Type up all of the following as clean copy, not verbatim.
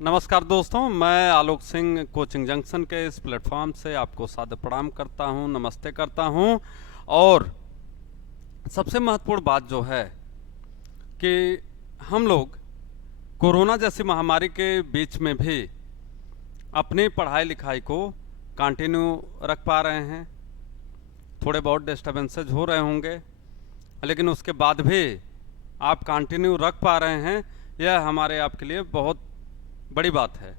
नमस्कार दोस्तों, मैं आलोक सिंह कोचिंग जंक्शन के इस प्लेटफॉर्म से आपको सादर प्रणाम करता हूं, नमस्ते करता हूं। और सबसे महत्वपूर्ण बात जो है कि हम लोग कोरोना जैसी महामारी के बीच में भी अपनी पढ़ाई लिखाई को कंटिन्यू रख पा रहे हैं। थोड़े बहुत डिस्टर्बेंसेज हो रहे होंगे, लेकिन उसके बाद भी आप कंटिन्यू रख पा रहे हैं, यह हमारे आपके लिए बहुत बड़ी बात है।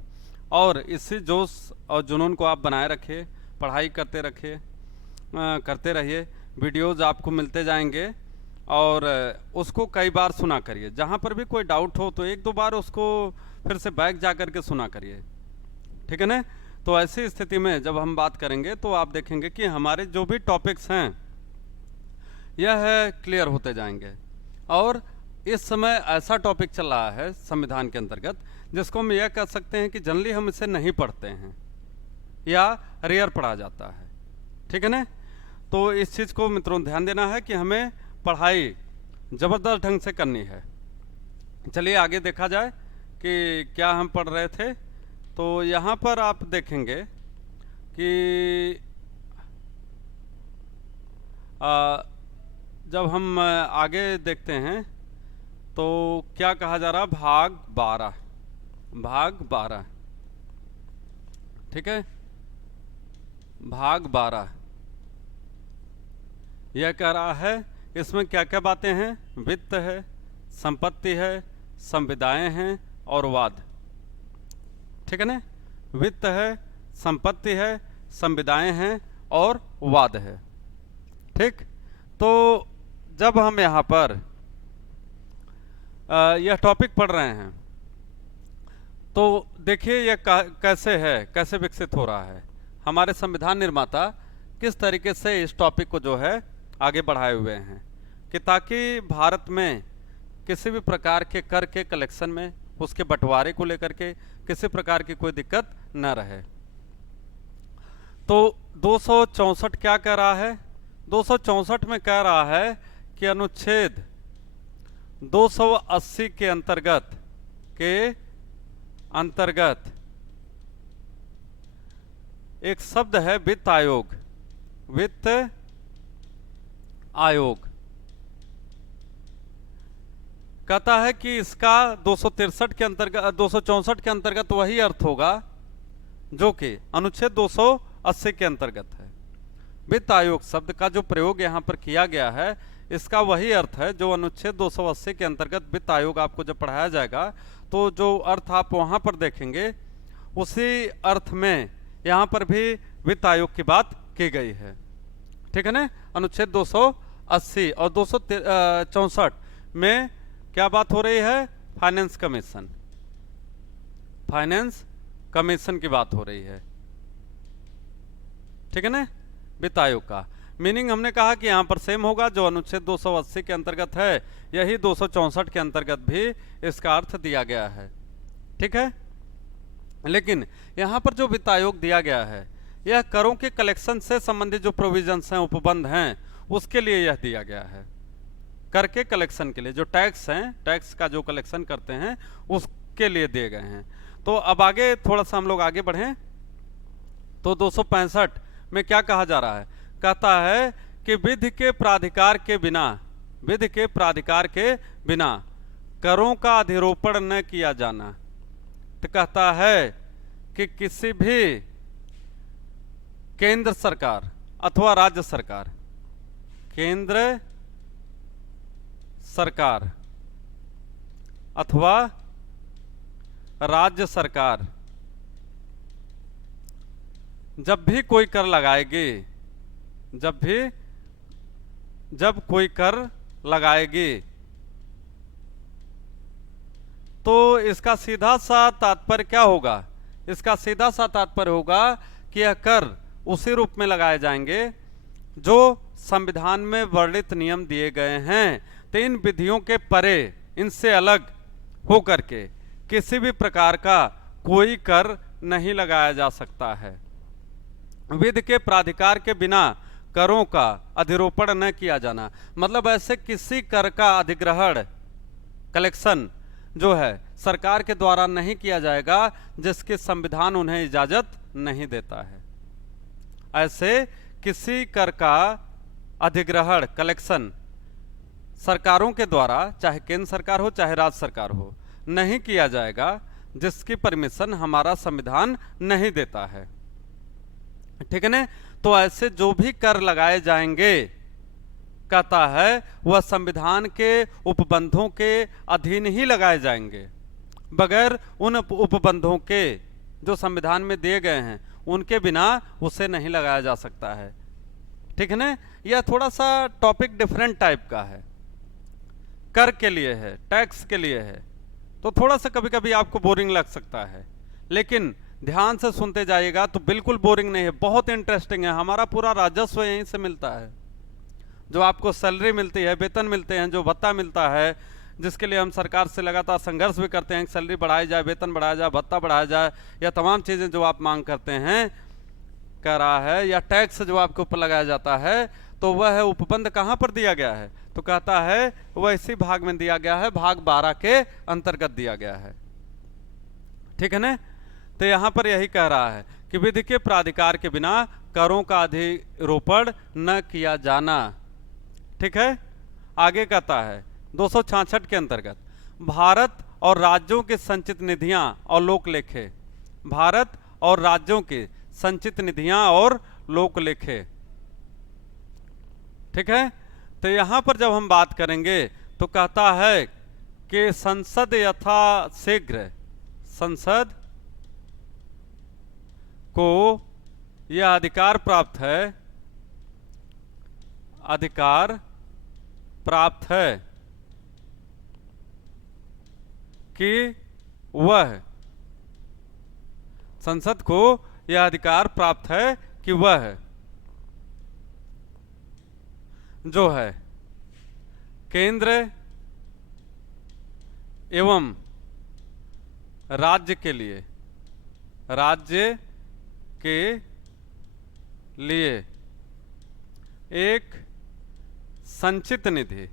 और इसी जोश और जुनून को आप बनाए रखिए, पढ़ाई करते रहिए। वीडियोज़ आपको मिलते जाएंगे और उसको कई बार सुना करिए। जहाँ पर भी कोई डाउट हो तो एक दो बार उसको फिर से बैक जा कर के सुना करिए, ठीक है ना। तो ऐसी स्थिति में जब हम बात करेंगे तो आप देखेंगे कि हमारे जो भी टॉपिक्स हैं यह क्लियर होते जाएंगे। और इस समय ऐसा टॉपिक चल रहा है संविधान के अंतर्गत जिसको हम यह कह सकते हैं कि जनरली हम इसे नहीं पढ़ते हैं या रेयर पढ़ा जाता है, ठीक है ना। तो इस चीज़ को मित्रों ध्यान देना है कि हमें पढ़ाई ज़बरदस्त ढंग से करनी है। चलिए आगे देखा जाए कि क्या हम पढ़ रहे थे। तो यहाँ पर आप देखेंगे कि जब हम आगे देखते हैं तो क्या कहा जा रहा, भाग 12, ठीक है। भाग 12 यह कह रहा है, इसमें क्या क्या बातें हैं। वित्त है, संपत्ति है, संविदाएं हैं और वाद, ठीक है ना। वित्त है, संपत्ति है, संविदाएं हैं और वाद है, ठीक। तो जब हम यहाँ पर यह टॉपिक पढ़ रहे हैं तो देखिए यह कैसे है, कैसे विकसित हो रहा है। हमारे संविधान निर्माता किस तरीके से इस टॉपिक को जो है आगे बढ़ाए हुए हैं कि ताकि भारत में किसी भी प्रकार के कर के कलेक्शन में, उसके बंटवारे को लेकर के किसी प्रकार की कोई दिक्कत न रहे। तो 264 क्या कह रहा है। 264 में कह रहा है कि अनुच्छेद 280 के अंतर्गत एक शब्द है वित्त आयोग। वित्त आयोग कहता है कि इसका 263 के अंतर्गत, 264 के अंतर्गत वही अर्थ होगा जो कि अनुच्छेद 280 के अंतर्गत है। वित्त आयोग शब्द का जो प्रयोग यहाँ पर किया गया है इसका वही अर्थ है जो अनुच्छेद 280 के अंतर्गत वित्त आयोग आपको जब पढ़ाया जाएगा तो जो अर्थ आप वहां पर देखेंगे उसी अर्थ में यहाँ पर भी वित्त आयोग की बात की गई है, ठीक है ना। अनुच्छेद 280 और 264 में क्या बात हो रही है, फाइनेंस कमीशन की बात हो रही है, ठीक है ना। वित्त आयोग का मीनिंग हमने कहा कि यहाँ पर सेम होगा, जो अनुच्छेद 280 के अंतर्गत है यही 264 के अंतर्गत भी इसका अर्थ दिया गया है, ठीक है। लेकिन यहाँ पर जो वित्त आयोग दिया गया है यह करों के कलेक्शन से संबंधित जो प्रोविजंस हैं, उपबंध हैं, उसके लिए यह दिया गया है। कर के कलेक्शन के लिए जो टैक्स हैं, टैक्स का जो कलेक्शन करते हैं उसके लिए दिए गए हैं। तो अब आगे थोड़ा सा हम लोग आगे बढ़ें तो 265 में क्या कहा जा रहा है। कहता है कि विधि के प्राधिकार के बिना करों का अधिरोपण न किया जाना। तो कहता है कि किसी भी केंद्र सरकार अथवा राज्य सरकार, केंद्र सरकार अथवा राज्य सरकार जब भी कोई कर लगाएगी, जब कोई कर लगाएगी तो इसका सीधा सा तात्पर्य क्या होगा। इसका सीधा सा तात्पर्य होगा कि यह कर उसी रूप में लगाए जाएंगे जो संविधान में वर्णित नियम दिए गए हैं। तो इन विधियों के परे, इनसे अलग होकर के किसी भी प्रकार का कोई कर नहीं लगाया जा सकता है। विधि के प्राधिकार के बिना करों का अधिरोपण न किया जाना, मतलब ऐसे किसी कर का अधिग्रहण, कलेक्शन जो है सरकार के द्वारा नहीं किया जाएगा जिसकी संविधान उन्हें इजाजत नहीं देता है। ऐसे किसी कर का अधिग्रहण कलेक्शन सरकारों के द्वारा, चाहे केंद्र सरकार हो चाहे राज्य सरकार हो, नहीं किया जाएगा जिसकी परमिशन हमारा संविधान नहीं देता है। ठीक है ना? तो ऐसे जो भी कर लगाए जाएंगे, कहता है, वह संविधान के उपबंधों के अधीन ही लगाए जाएंगे, बगैर उन उपबंधों के जो संविधान में दिए गए हैं उनके बिना उसे नहीं लगाया जा सकता है। ठीक है ना? यह थोड़ा सा टॉपिक डिफरेंट टाइप का है, कर के लिए है, टैक्स के लिए है, तो थोड़ा सा कभी कभी आपको बोरिंग लग सकता है, लेकिन ध्यान से सुनते जाइएगा तो बिल्कुल बोरिंग नहीं है, बहुत इंटरेस्टिंग है। हमारा पूरा राजस्व यहीं से मिलता है। जो आपको सैलरी मिलती है, वेतन मिलते हैं, जो भत्ता मिलता है, जिसके लिए हम सरकार से लगातार संघर्ष भी करते हैं, सैलरी बढ़ाई जाए, वेतन बढ़ाया जाए, भत्ता बढ़ाया जाए, या तमाम चीज़ें जो आप मांग करते हैं, कह रहा है, या टैक्स जो आपके ऊपर लगाया जाता है, तो वह है उपबंध कहाँ पर दिया गया है? तो कहता है वह इसी भाग में दिया गया है, भाग 12 के अंतर्गत दिया गया है। ठीक है ना? तो यहां पर यही कह रहा है कि विधि के प्राधिकार के बिना करों का अधिरोपण न किया जाना। ठीक है? आगे कहता है 266 के अंतर्गत भारत और राज्यों के संचित निधियां और लोक लेखे, भारत और राज्यों के संचित निधियां और लोक लेखे। ठीक है? तो यहां पर जब हम बात करेंगे तो कहता है कि संसद यथाशीघ्र, संसद को यह अधिकार प्राप्त है, अधिकार प्राप्त है कि वह, संसद को यह अधिकार प्राप्त है कि वह जो है केंद्र एवं राज्य के लिए, राज्य के लिए एक संचित निधि,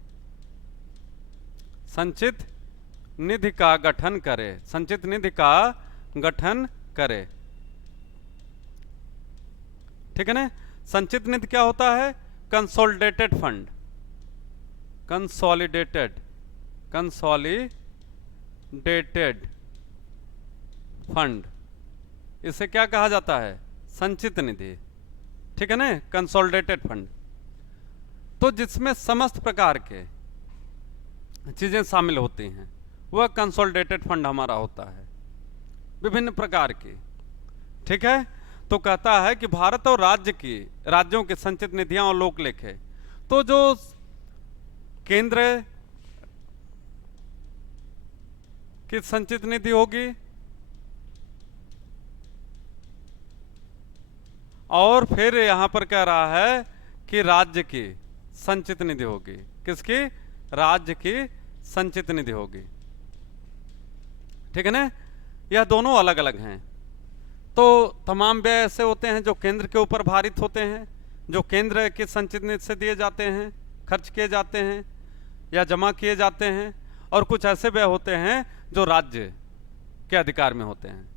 संचित निधि का गठन करे, संचित निधि का गठन करे। ठीक है ना? संचित निधि क्या होता है? Consolidated fund, consolidated, consolidated fund, इसे क्या कहा जाता है? संचित निधि। ठीक है ना? कंसोलिडेटेड फंड, तो जिसमें समस्त प्रकार के चीजें शामिल होती हैं, वह कंसोलिडेटेड फंड हमारा होता है, विभिन्न प्रकार की। ठीक है? तो कहता है कि भारत और राज्यों के संचित निधियां और लोक लेखे, तो जो केंद्र की संचित निधि होगी और फिर यहां पर कह रहा है कि राज्य की संचित निधि होगी। किसकी? राज्य की संचित निधि होगी। ठीक है ना? यह दोनों अलग अलग हैं। तो तमाम व्यय ऐसे होते हैं जो केंद्र के ऊपर भारित होते हैं, जो केंद्र के संचित निधि से दिए जाते हैं, खर्च किए जाते हैं या जमा किए जाते हैं, और कुछ ऐसे व्यय होते हैं जो राज्य के अधिकार में होते हैं,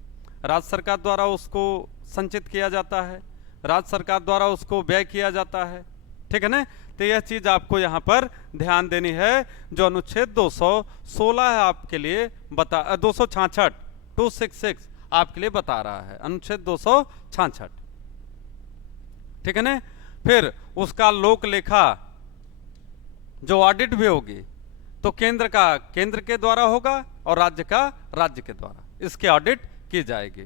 राज्य सरकार द्वारा उसको संचित किया जाता है, राज्य सरकार द्वारा उसको व्यय किया जाता है। ठीक है ना? तो यह चीज आपको यहाँ पर ध्यान देनी है, जो अनुच्छेद 216 है आपके लिए 266 266 आपके लिए बता रहा है, अनुच्छेद 266। ठीक है ना? फिर उसका लोक लेखा जो ऑडिट भी होगी, तो केंद्र का केंद्र के द्वारा होगा और राज्य का राज्य के द्वारा इसकी ऑडिट की जाएगी।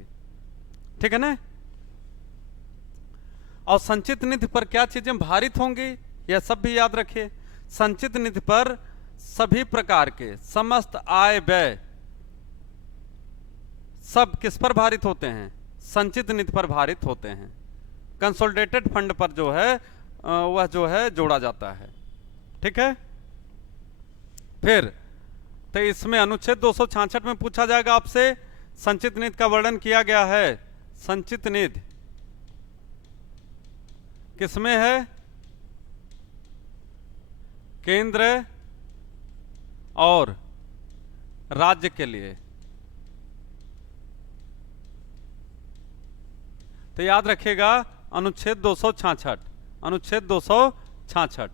ठीक है ना? और संचित निधि पर क्या चीजें भारित होंगी, यह सब भी याद रखिए। संचित निधि पर सभी प्रकार के समस्त आय व्यय सब किस पर भारित होते हैं? संचित निधि पर भारित होते हैं। कंसोलिडेटेड फंड पर जो है वह जो है जोड़ा जाता है। ठीक है? फिर तो इसमें अनुच्छेद 266 में पूछा जाएगा आपसे, संचित निधि का वर्णन किया गया है। संचित निधि किसमें है? केंद्र और राज्य के लिए, तो याद रखिएगा अनुच्छेद 266, अनुच्छेद 266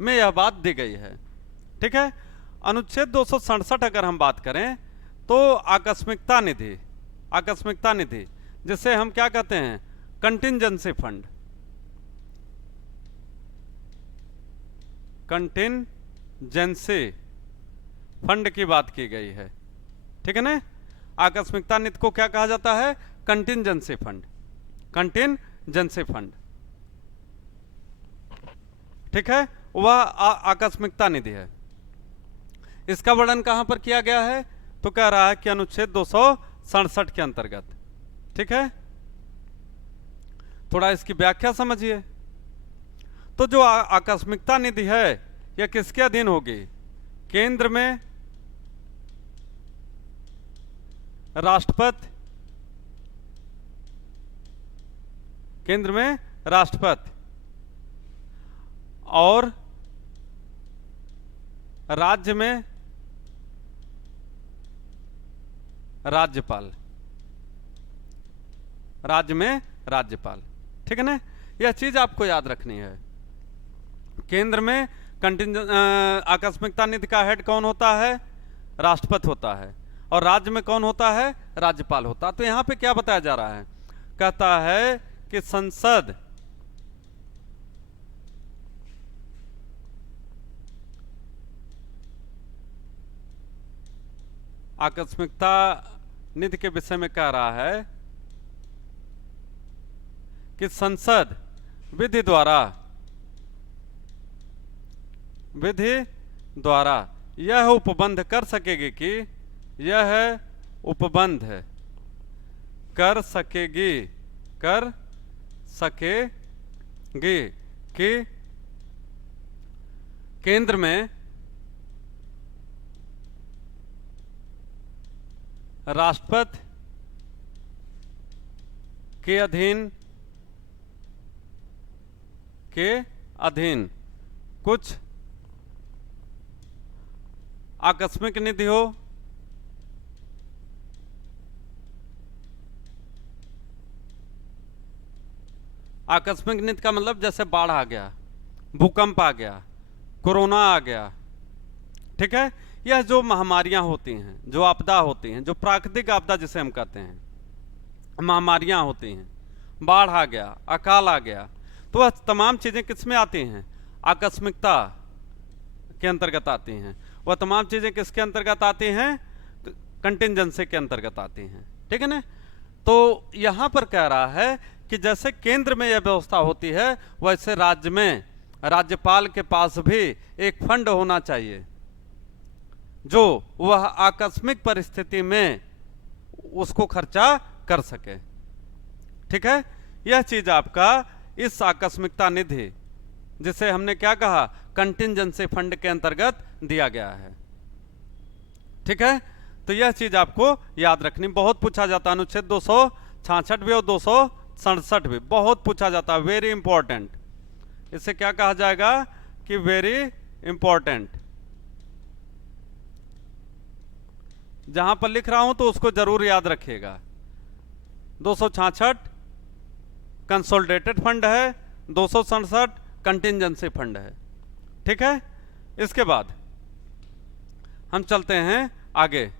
में यह बात दी गई है। ठीक है। अनुच्छेद 267 अगर हम बात करें तो आकस्मिकता निधि, आकस्मिकता निधि जिसे हम क्या कहते हैं, कंटिंजेंसी फंड, कंटिंजेंसी फंड की बात की गई है। ठीक है ना। आकस्मिकता निधि को क्या कहा जाता है, कंटिंजेंसी फंड, कंटिंजेंसी फंड। ठीक है, वह आकस्मिकता निधि है। इसका वर्णन कहां पर किया गया है, तो कह रहा है कि अनुच्छेद 267 के अंतर्गत। ठीक है, थोड़ा इसकी व्याख्या समझिए। तो जो आकस्मिकता निधि है यह किसके अधीन होगी, केंद्र में राष्ट्रपति, केंद्र में राष्ट्रपति और राज्य में राज्यपाल, राज्य में राज्यपाल। ठीक है ना। यह चीज आपको याद रखनी है। केंद्र में आकस्मिकता निधि का हेड कौन होता है, राष्ट्रपति होता है, और राज्य में कौन होता है, राज्यपाल होता है। तो यहां पे क्या बताया जा रहा है, कहता है कि संसद आकस्मिकता निधि के विषय में कह रहा है कि संसद विधि द्वारा यह उपबंध कर सकेगी कि, यह उपबंध कर सकेगी कि केंद्र में राष्ट्रपति के अधीन कुछ आकस्मिक निधि हो, आकस्मिक निधि का मतलब जैसे बाढ़ आ गया, भूकंप आ गया, कोरोना आ गया। ठीक है, यह जो महामारियां होती हैं, जो आपदा होती हैं, जो प्राकृतिक आपदा जिसे हम कहते हैं, महामारियां होती हैं, बाढ़ आ गया, अकाल आ गया, तो वह तमाम चीजें किस में आती हैं, आकस्मिकता के अंतर्गत आती हैं। वह तमाम चीजें किसके अंतर्गत आती हैं, कंटिंजेंसी के अंतर्गत आती हैं। ठीक है ना। तो यहां पर कह रहा है कि जैसे केंद्र में यह व्यवस्था होती है, वैसे राज्य में राज्यपाल के पास भी एक फंड होना चाहिए जो वह आकस्मिक परिस्थिति में उसको खर्चा कर सके। ठीक है, यह चीज आपका इस आकस्मिकता निधि, जिसे हमने क्या कहा, कंटिंजेंसी फंड के अंतर्गत दिया गया है। ठीक है, तो यह चीज आपको याद रखनी, बहुत पूछा जाता है। अनुच्छेद 266 भी और 267 भी बहुत पूछा जाता है, वेरी इंपॉर्टेंट। इसे क्या कहा जाएगा कि वेरी इंपॉर्टेंट। जहां पर लिख रहा हूं तो उसको जरूर याद रखिएगा। 266 कंसोलिडेटेड फंड है, 267 कंटिंजेंसी फंड है। ठीक है, इसके बाद हम चलते हैं आगे।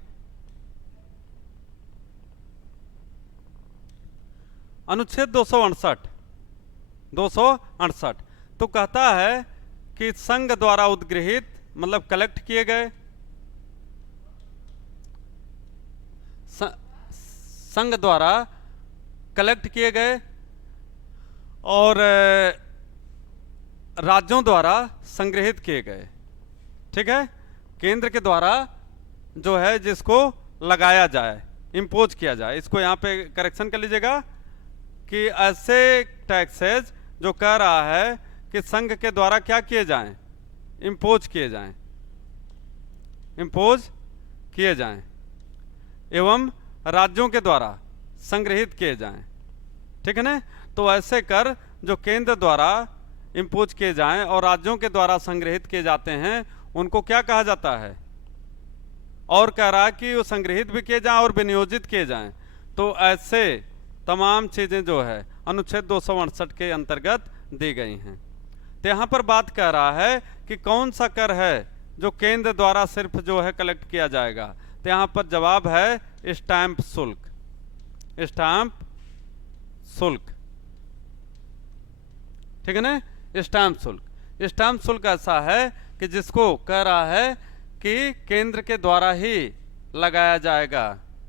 अनुच्छेद 268 तो कहता है कि संघ द्वारा उद्गृहित, मतलब कलेक्ट किए गए, संघ द्वारा कलेक्ट किए गए और राज्यों द्वारा संग्रहित किए गए। ठीक है, केंद्र के द्वारा जो है जिसको लगाया जाए, इंपोज किया जाए, इसको यहां पे करेक्शन कर लीजिएगा कि ऐसे टैक्सेस जो कह रहा है कि संघ के द्वारा क्या किए जाएं, इंपोज किए जाएं, इंपोज किए जाएं एवं राज्यों के द्वारा संग्रहित किए जाएं। ठीक है ना। तो ऐसे कर जो केंद्र द्वारा इंपोज किए जाएं और राज्यों के द्वारा संग्रहित किए जाते हैं, उनको क्या कहा जाता है, और कह रहा है कि वो संग्रहित भी किए जाएं और विनियोजित किए जाएं। तो ऐसे तमाम चीजें जो है अनुच्छेद 268 के अंतर्गत दी गई हैं। तो यहाँ पर बात कर रहा है कि कौन सा कर है जो केंद्र द्वारा सिर्फ जो है कलेक्ट किया जाएगा। तो यहाँ पर जवाब है स्टैंप शुल्क, स्टैंप शुल्क, ठीक है ना। स्टैंप शुल्क, स्टैंप शुल्क ऐसा है कि जिसको कह रहा है कि केंद्र के द्वारा ही लगाया जाएगा,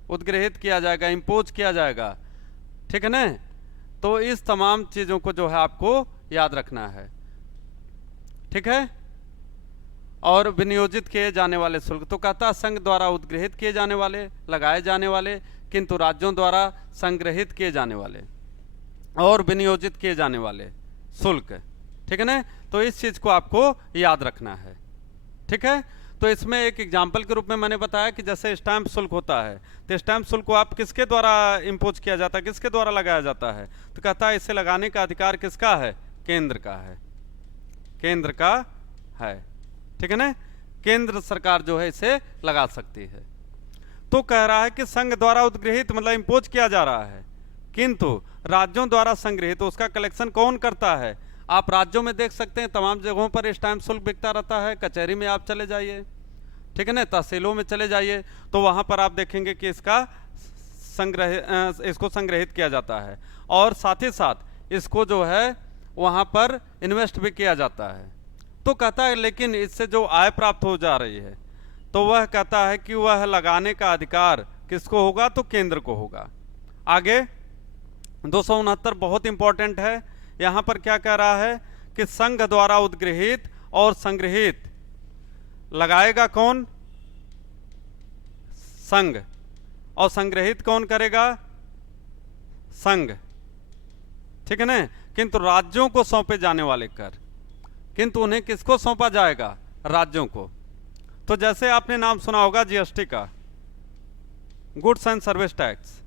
उद्ग्रहित किया जाएगा, इंपोज किया जाएगा, ठीक है ना। तो इस तमाम चीजों को जो है आपको याद रखना है, ठीक है। और विनियोजित किए जाने वाले शुल्क, तो कहता संघ द्वारा उद्ग्रहित किए जाने वाले, लगाए जाने वाले, किंतु राज्यों द्वारा संग्रहित किए जाने वाले और विनियोजित किए जाने वाले शुल्क, ठीक है ना। तो इस चीज को आपको याद रखना है, ठीक है। तो इसमें एक एग्जाम्पल के रूप में मैंने बताया कि जैसे स्टैंप शुल्क होता है, तो स्टैंप शुल्क को आप किसके द्वारा इंपोज किया जाता है, किसके द्वारा लगाया जाता है। तो कहता है इसे लगाने का अधिकार किसका है, केंद्र का है, केंद्र का है, ठीक है ना। केंद्र सरकार जो है इसे लगा सकती है। तो कह रहा है कि संघ द्वारा उद्ग्रहित मतलब इंपोज किया जा रहा है, किंतु राज्यों द्वारा संग्रहित, तो उसका कलेक्शन कौन करता है। आप राज्यों में देख सकते हैं तमाम जगहों पर स्टैंप शुल्क बिकता रहता है। कचहरी में आप चले जाइए, ठीक है ना, तहसीलों में चले जाइए, तो वहां पर आप देखेंगे कि इसका इसको संग्रहित किया जाता है और साथ ही साथ इसको जो है वहां पर इन्वेस्ट भी किया जाता है। तो कहता है लेकिन इससे जो आय प्राप्त हो जा रही है, तो वह कहता है कि वह लगाने का अधिकार किसको होगा, तो केंद्र को होगा। आगे 269 बहुत इंपॉर्टेंट है। यहां पर क्या कह रहा है कि संघ द्वारा उद्ग्रहित और संग्रहित लगाएगा कौन, संघ, और संग्रहित कौन करेगा, संघ, ठीक है ना। किंतु राज्यों को सौंपे जाने वाले कर, किंतु उन्हें किसको सौंपा जाएगा, राज्यों को। तो जैसे आपने नाम सुना होगा जीएसटी का, goods and service tax,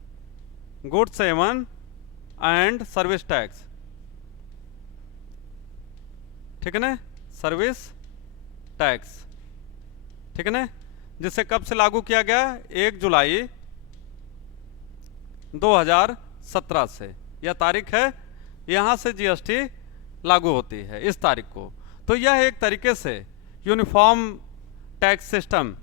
goods and service tax, ठीक है ना, सर्विस टैक्स, ठीक है ना, जिसे कब से लागू किया गया, 1 जुलाई 2017 से। यह तारीख है, यहां से जीएसटी लागू होती है इस तारीख को। तो यह एक तरीके से यूनिफॉर्म टैक्स सिस्टम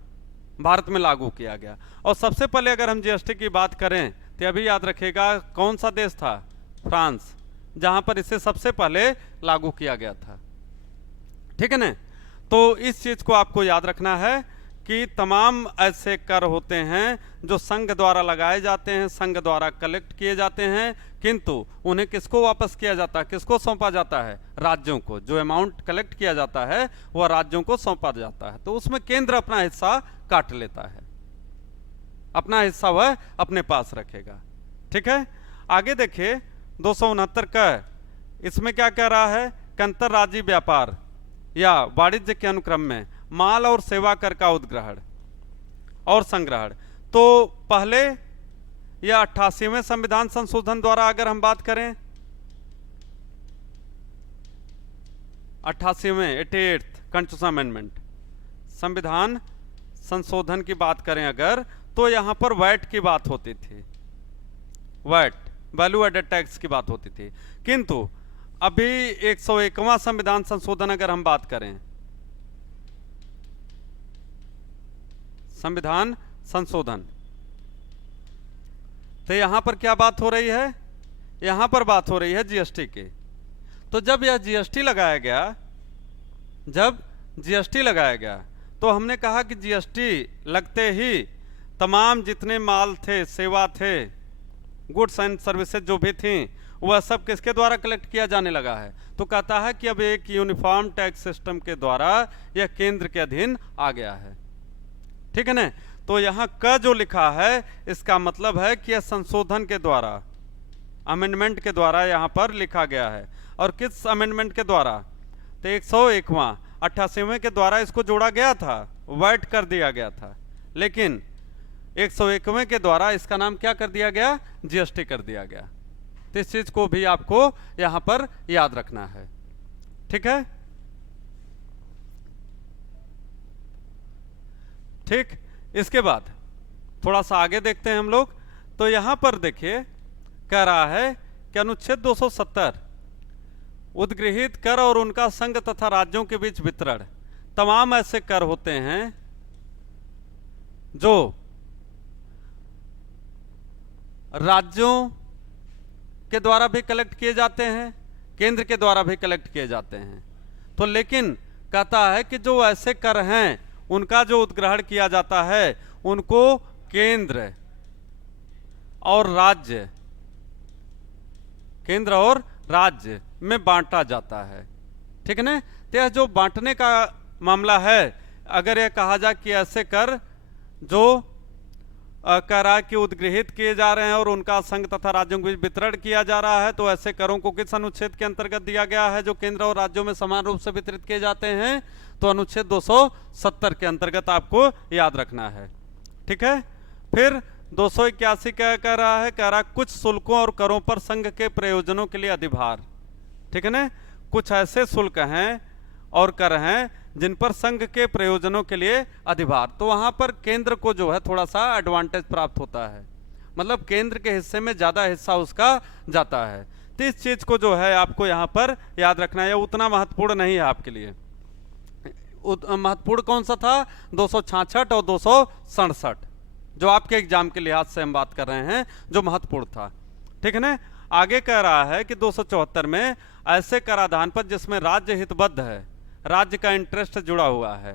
भारत में लागू किया गया। और सबसे पहले अगर हम जीएसटी की बात करें तो अभी याद रखिएगा कौन सा देश था, फ्रांस, जहां पर इसे सबसे पहले लागू किया गया था, ठीक है ना। तो इस चीज को आपको याद रखना है कि तमाम ऐसे कर होते हैं जो संघ द्वारा लगाए जाते हैं, संघ द्वारा कलेक्ट किए जाते हैं, किंतु उन्हें किसको वापस किया जाता है, किसको सौंपा जाता है, राज्यों को। जो अमाउंट कलेक्ट किया जाता है वह राज्यों को सौंपा जाता है। तो उसमें केंद्र अपना हिस्सा काट लेता है, अपना हिस्सा वह अपने पास रखेगा, ठीक है। आगे देखिए 269 का, इसमें क्या कह रहा है कि अंतरराज्यीय व्यापार या वाणिज्य के अनुक्रम में माल और सेवा कर का उद्ग्रहण और संग्रहण। तो पहले या 88वें संविधान संशोधन द्वारा अगर हम बात करें, 88वें कॉन्स्टिट्यूशन अमेंडमेंट संविधान संशोधन की बात करें अगर, तो यहां पर वैट की बात होती थी, वैट, वैल्यू एडेड टैक्स की बात होती थी। किंतु अभी 101वां संविधान संशोधन अगर हम बात करें, संविधान संशोधन, तो यहां पर क्या बात हो रही है, यहां पर बात हो रही है जीएसटी की। तो जब यह जीएसटी लगाया गया, जब जीएसटी लगाया गया, तो हमने कहा कि जीएसटी लगते ही तमाम जितने माल थे, सेवा थे, गुड्स एंड सर्विसेज जो भी थी, वह सब किसके द्वारा कलेक्ट किया जाने लगा है। तो कहता है कि अब एक यूनिफॉर्म टैक्स सिस्टम के द्वारा यह केंद्र के अधीन आ गया है, ठीक है ना। तो यहां का जो लिखा है इसका मतलब है कि यह संशोधन के द्वारा, अमेंडमेंट के द्वारा यहां पर लिखा गया है। और किस अमेंडमेंट के द्वारा, तो 101वां, 88वें के द्वारा इसको जोड़ा गया था, वैट कर दिया गया था, लेकिन 101वें के द्वारा इसका नाम क्या कर दिया गया, जीएसटी कर दिया गया। तो इस चीज को भी आपको यहां पर याद रखना है, ठीक है, ठीक। इसके बाद थोड़ा सा आगे देखते हैं हम लोग। तो यहां पर देखिए कह रहा है कि अनुच्छेद 270 उद्गृहित कर और उनका संघ तथा राज्यों के बीच वितरण, तमाम ऐसे कर होते हैं जो राज्यों के द्वारा भी कलेक्ट किए जाते हैं, केंद्र के द्वारा भी कलेक्ट किए जाते हैं। तो लेकिन कहता है कि जो ऐसे कर हैं उनका जो उद्ग्रहण किया जाता है उनको केंद्र और राज्य, केंद्र और राज्य में बांटा जाता है। ठीक है ना। तो यह जो बांटने का मामला है, अगर यह कहा जाए कि ऐसे कर जो कह रहा है कि उद्गृहित किए जा रहे हैं और उनका संघ तथा राज्यों के बीच वितरण किया जा रहा है, तो ऐसे करों को किस अनुच्छेद के अंतर्गत दिया गया है जो केंद्र और राज्यों में समान रूप से वितरित किए जाते हैं? तो अनुच्छेद 270 के अंतर्गत आपको याद रखना है। ठीक है। फिर 281 क्या कह रहा है? कह रहा कुछ शुल्कों और करों पर संघ के प्रयोजनों के लिए अधिभार। ठीक है ना। कुछ ऐसे शुल्क हैं और कर हैं जिन पर संघ के प्रयोजनों के लिए अधिभार, तो वहां पर केंद्र को जो है थोड़ा सा एडवांटेज प्राप्त होता है, मतलब केंद्र के हिस्से में ज्यादा हिस्सा उसका जाता है। तो इस चीज को जो है आपको यहां पर याद रखना है। उतना महत्वपूर्ण नहीं है आपके लिए। महत्वपूर्ण कौन सा था? 266 और 267, जो आपके एग्जाम के लिहाज से हम बात कर रहे हैं, जो महत्वपूर्ण था। ठीक है ना। आगे कह रहा है कि 274 में ऐसे कराधान पर जिसमें राज्य हितबद्ध है, राज्य का इंटरेस्ट जुड़ा हुआ है।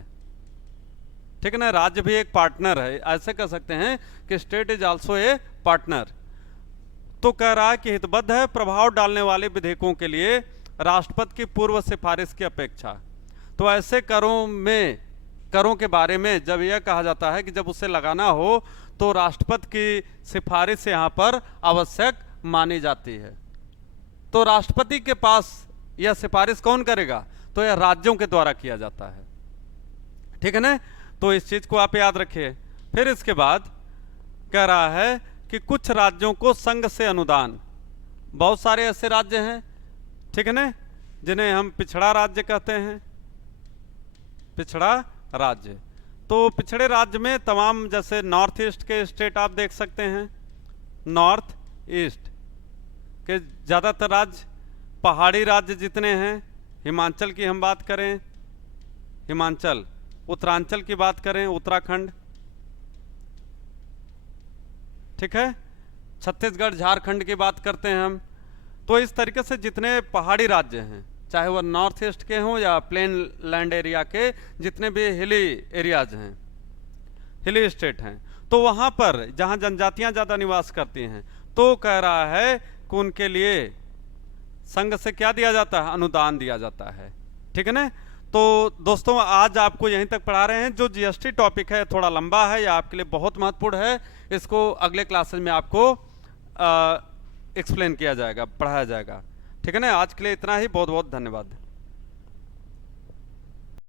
ठीक है ना। राज्य भी एक पार्टनर है, ऐसे कह सकते हैं कि state is also a partner. तो कह रहा है कि हितबद्ध है प्रभाव डालने वाले विधेयकों के लिए राष्ट्रपति की पूर्व सिफारिश की अपेक्षा। तो ऐसे करों के बारे में जब यह कहा जाता है कि जब उसे लगाना हो तो राष्ट्रपति की सिफारिश यहां पर आवश्यक मानी जाती है। तो राष्ट्रपति के पास यह सिफारिश कौन करेगा? तो यह राज्यों के द्वारा किया जाता है। ठीक है ना। तो इस चीज को आप याद रखिए। फिर इसके बाद कह रहा है कि कुछ राज्यों को संघ से अनुदान, बहुत सारे ऐसे राज्य हैं, ठीक है ना, जिन्हें हम पिछड़ा राज्य कहते हैं, पिछड़ा राज्य। तो पिछड़े राज्य में तमाम, जैसे नॉर्थ ईस्ट के स्टेट आप देख सकते हैं, नॉर्थ ईस्ट के ज्यादातर राज्य, पहाड़ी राज्य जितने हैं, हिमाचल की हम बात करें हिमाचल, उत्तरांचल की बात करें उत्तराखंड, ठीक है, छत्तीसगढ़ झारखंड की बात करते हैं हम। तो इस तरीके से जितने पहाड़ी राज्य हैं, चाहे वह नॉर्थ ईस्ट के हों या प्लेन लैंड एरिया के, जितने भी हिली एरियाज हैं, हिली स्टेट हैं, तो वहां पर जहां जनजातियां ज्यादा निवास करती हैं, तो कह रहा है कि उनके लिए संघ से क्या दिया जाता है? अनुदान दिया जाता है। ठीक है ना। तो दोस्तों आज आपको यहीं तक पढ़ा रहे हैं। जो जीएसटी टॉपिक है थोड़ा लंबा है, या आपके लिए बहुत महत्वपूर्ण है, इसको अगले क्लासेस में आपको एक्सप्लेन किया जाएगा, पढ़ाया जाएगा। ठीक है ना। आज के लिए इतना ही। बहुत बहुत धन्यवाद।